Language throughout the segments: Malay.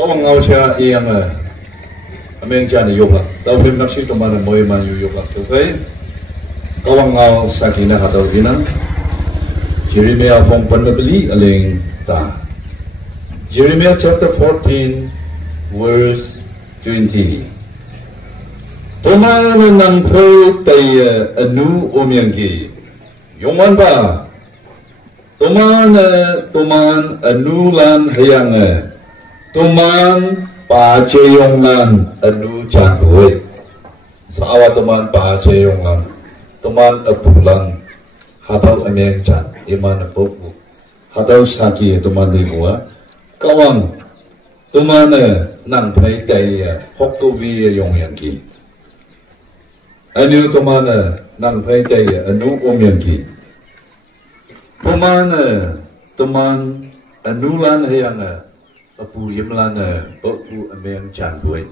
kawang ngau sia yang ameng jani yokla tau pem naksi to mana moi man yokla to kai kawang ngau sakina hatau gina Jeremiah from Panabili aleng ta Jeremiah chapter 14 verse 20 Tomana nang pro tay anu omyangki yongman ba Toman anulan hayang Toman pa cheyonglan anu chanboy Sawa toman pa cheyonglan Toman apulan Hataw ameng chan Iman apoku Hataw saki toman lingua Kawang Toman nang thay tay Hoktovi yongyangki Anu toman nang thay tay anu omyangki Teman anulan hayang apu yimlan apu ameng chanboy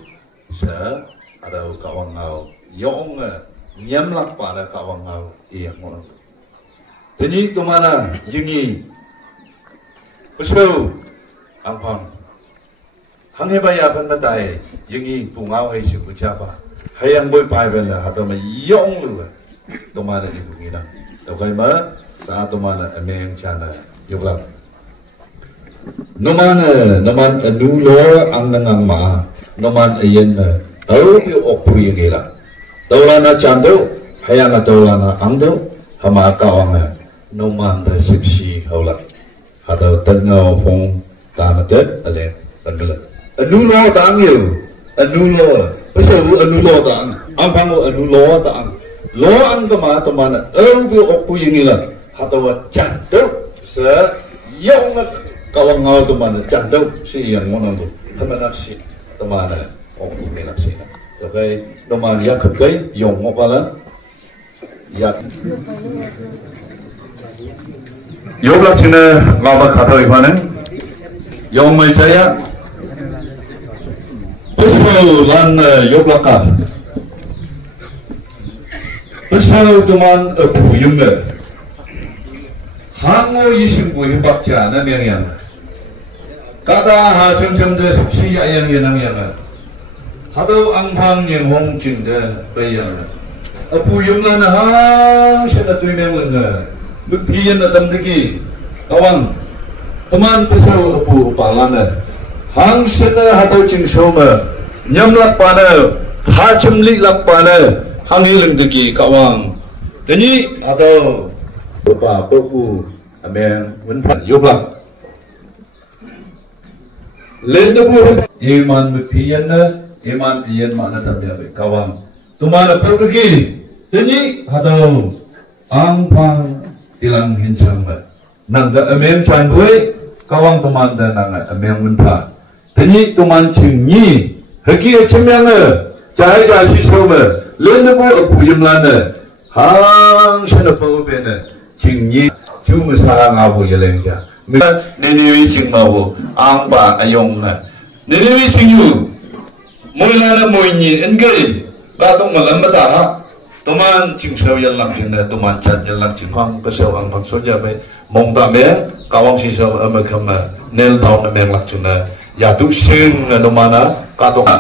sa ada kawang ngau yong nyamlak pada kawang ngau iya mon teni tumana yingi peso ampang hang hebaya pan matai yingi pungau hai siku chapa hayang boy pai ben hatama yong lu tumana ibungina tokai ma saat mana ameng chana yuklam noman anulo ang nangang ma noman ayen tau pi opu yengila taulana chando hayana taulana angdo hama kawang noman da sipsi haula hadaw tangau phong tanadet ale panbela anulo tangyo anulo pesawu anulo tang ampango anulo tang lo ang kama tomana pi opu yengila Hatawa cantik sa yang kawang ngau tu mana cantik si yang mana tu mana si tu mana orang ini nak si okay tu mana yang kekai yang apa lah yang yang lah cina ngau kata ibanan yang macam saya pesau lan yang lakah pesau tu mana abu yang Hango isim buih bakca na yang kata ha cem je subsi yang hadau anghang yang hong cinda bayang apu yung na hang sila tuh yang lenga buktiyan na tamdiki kawang teman pesau apu palana hang sila hadau cing soma nyamlak pana ha cemlik lak pana hang hilang diki kawang tani hadau Bapa Bapu ameng wenpan yoblang lendabu iman mutian mana tamya kawang tumana pergi teni hadau angpang tilang hinsang nangga ameng chanbui kawang tumanda nanga ameng wenpa teni tuman cingni hagi cemyang cahai dasi soba lendabu apu yemlana hang sana pawbena Cingni cuma sarang abu yelengja. Nenewi cing mau angpa ayong na. Nenewi cingyu mulai na moinyin enggay. Katong malam mata teman cing saw yalang cing na teman cat yalang cing hang pesaw ang pagsoja be mong tambe kawang sisaw amakama nel down na meng lak cing na yatu sing na mana katong.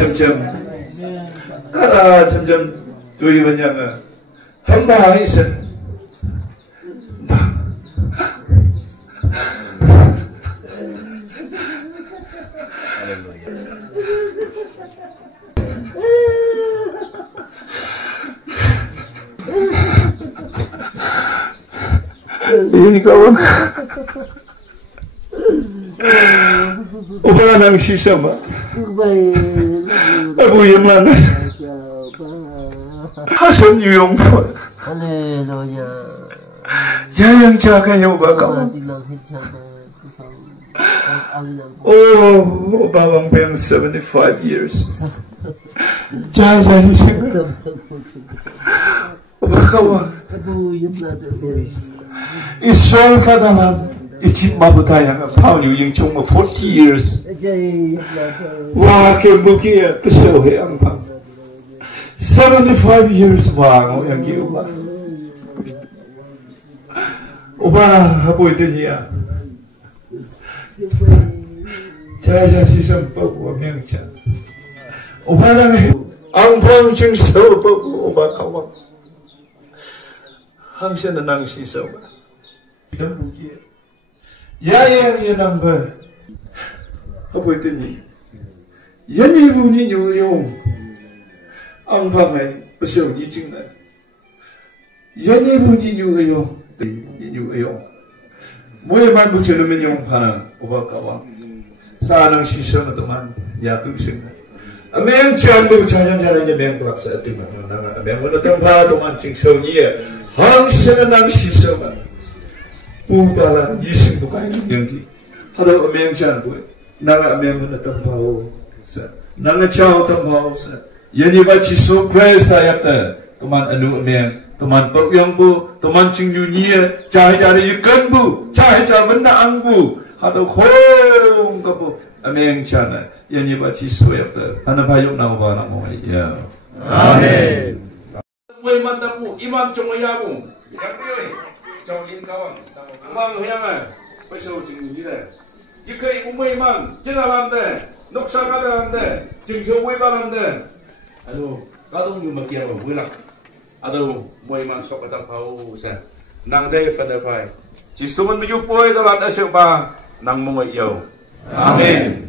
점점 가라 점점 tuỳ bên nhau à hôm nay sinh ini kawan Opa nang sisa ma Abu yang mana Hasan yung Haleluya yang jaga yang Opa kawan Oh Opa bang peng 75 years Jaga sih Opa kawan Israel kadang Ijib mabutayang Pao Liu Ying Chung 40 years Wah kebuki ya Pesau he ang pang 75 years Wah ngau yang ki Opa Opa hapoy din niya Jaya sisam pagwa miyang chan Opa lang ang pang ching saw pagwa Opa kawang Hang siya na nang sisaw Kita buki ya yang number apa itu ni yang ni bunyi nyuyung ang pangai besar ni cingna yang ni bunyi nyuyung nyuyung moye man buce lu menyong panang oba kawan sanang sisa na teman ya tu sing ameng chan bu chajan jalan je meng blak sa tu man nang ameng na tempa teman cing so ni hang senang sisa man Pupalan yising bukan yang ki, ada ameng chan buat, nanga ameng mana tempau sa, nanga cau tempau sa, yani baci so presa yata, teman anu ameng, teman peryang bu, teman cing dunia, cahaya cari ikan bu, cahaya benda ang bu, ada kong kapu ameng chan, yani baci so yata, tanah bayuk nama barang mau ya. Amin. Mui mandamu, imam cungayamu, yang pilih, jauhin kawan. Mang huyang bây giờ chừng như thế, chỉ khi cũng mấy mang, chỉ là làm thế, nóc sang cái làm thế, chừng số mấy bao làm thế, alo, các ông như mà kia rồi mấy lắm, alo, mấy mang sọc cái tàu phao xe, nàng đây phần đời phải, chỉ số mình chụp bôi đó là đã sửa ba, nàng mong yêu, amen.